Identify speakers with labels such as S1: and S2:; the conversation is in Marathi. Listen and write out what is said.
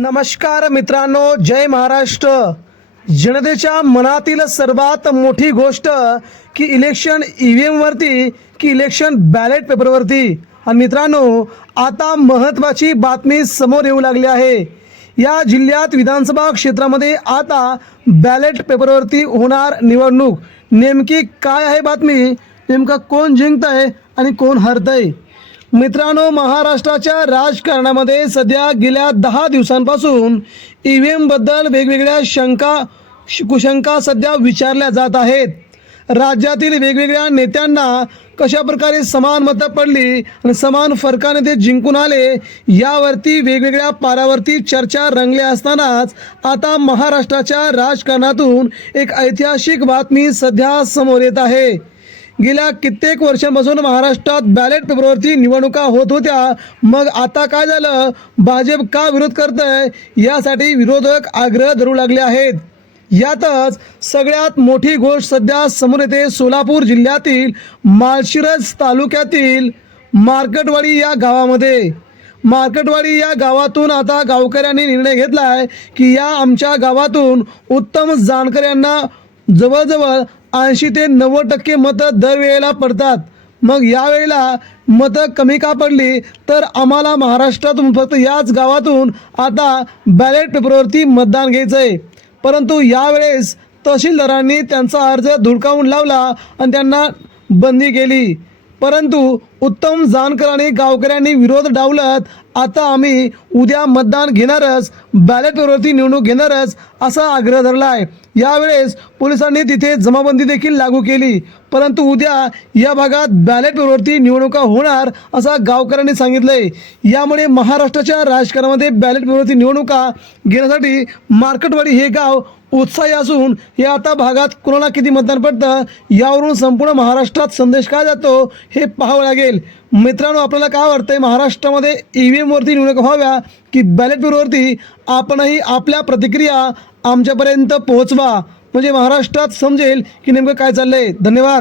S1: नमस्कार मित्रांनो जय महाराष्ट्र. जनतेच्या मनातील सर्वात मोठी गोष्ट की इलेक्शन ई व्ही एमवरती की इलेक्शन बॅलेट पेपरवरती आणि मित्रांनो आता महत्त्वाची बातमी समोर येऊ लागली आहे. या जिल्ह्यात विधानसभा क्षेत्रामध्ये आता बॅलेट पेपरवरती होणार निवडणूक. नेमकी काय आहे बातमी? नेमका कोण जिंकत आहे आणि कोण हरत आहे मित्रांनो महाराष्ट्राच्या राजकारणामध्ये सध्या गेल्या दहा दिवसांपासून ई व्ही एमबद्दल वेगवेगळ्या शंका श- कुशंका सध्या विचारल्या जात आहेत. राज्यातील वेगवेगळ्या नेत्यांना कशा प्रकारे समान मतं पडली आणि समान फरकाने ते जिंकून आले यावरती वेगवेगळ्या पारावरती चर्चा रंगल्या असतानाच आता महाराष्ट्राच्या राजकारणातून एक ऐतिहासिक बातमी सध्या समोर येत आहे. गेल्या कित्येक वर्षांपासून महाराष्ट्रात बॅलेट पेपरवरती निवडणुका होत होत्या. मग आता काय झालं? भाजप का विरोध करत आहे यासाठी विरोधक आग्रह धरू लागले आहेत. यातच सगळ्यात मोठी गोष्ट सध्या समोर येते सोलापूर जिल्ह्यातील माळशिरस तालुक्यातील मार्कटवाडी या गावामध्ये. मार्कटवाडी या गावातून आता गावकऱ्यांनी निर्णय घेतला आहे की या आमच्या गावातून उत्तम जाणकऱ्यांना जवळजवळ ऐंशी ते नव्वद टक्के मतं दरवेळेला पडतात. मग यावेळेला मतं कमी का पडली? तर आम्हाला महाराष्ट्रातून फक्त याच गावातून आता बॅलेट पेपरवरती मतदान घ्यायचं आहे परंतु यावेळेस तहसीलदारांनी त्यांचा अर्ज धुडकावून लावला आणि त्यांना बंदी केली. परंतु उत्तम जानकरांनी गावकऱ्यांनी विरोध डावलत आता आम्ही उद्या मतदान घेणारच बॅलेटवरती निवडणूक घेणारच असा आग्रह धरला आहे यावेळेस पोलिसांनी तिथे जमाबंदी देखील लागू केली. परंतु उद्या या भागात बॅलेटवरती निवडणुका होणार असा गावकऱ्यांनी सांगितलंय. यामुळे महाराष्ट्राच्या राजकारणामध्ये बॅलेटवरती निवडणुका घेण्यासाठी मार्कटवाडी हे गाव उत्साही असून या आता भागात कोणाला किती मतदान पडतं यावरून संपूर्ण महाराष्ट्रात संदेश काय जातो हे पाहावं लागेल. मित्रांनो आपल्याला काय वाटतंय? महाराष्ट्रामध्ये ई व्ही एमवरती निवडणूक व्हाव्या की बॅलेट पेपरवरती आपणही आपल्या प्रतिक्रिया आमच्यापर्यंत पोहोचवा. म्हणजे महाराष्ट्रात समजेल की नेमकं काय चाललंय. धन्यवाद.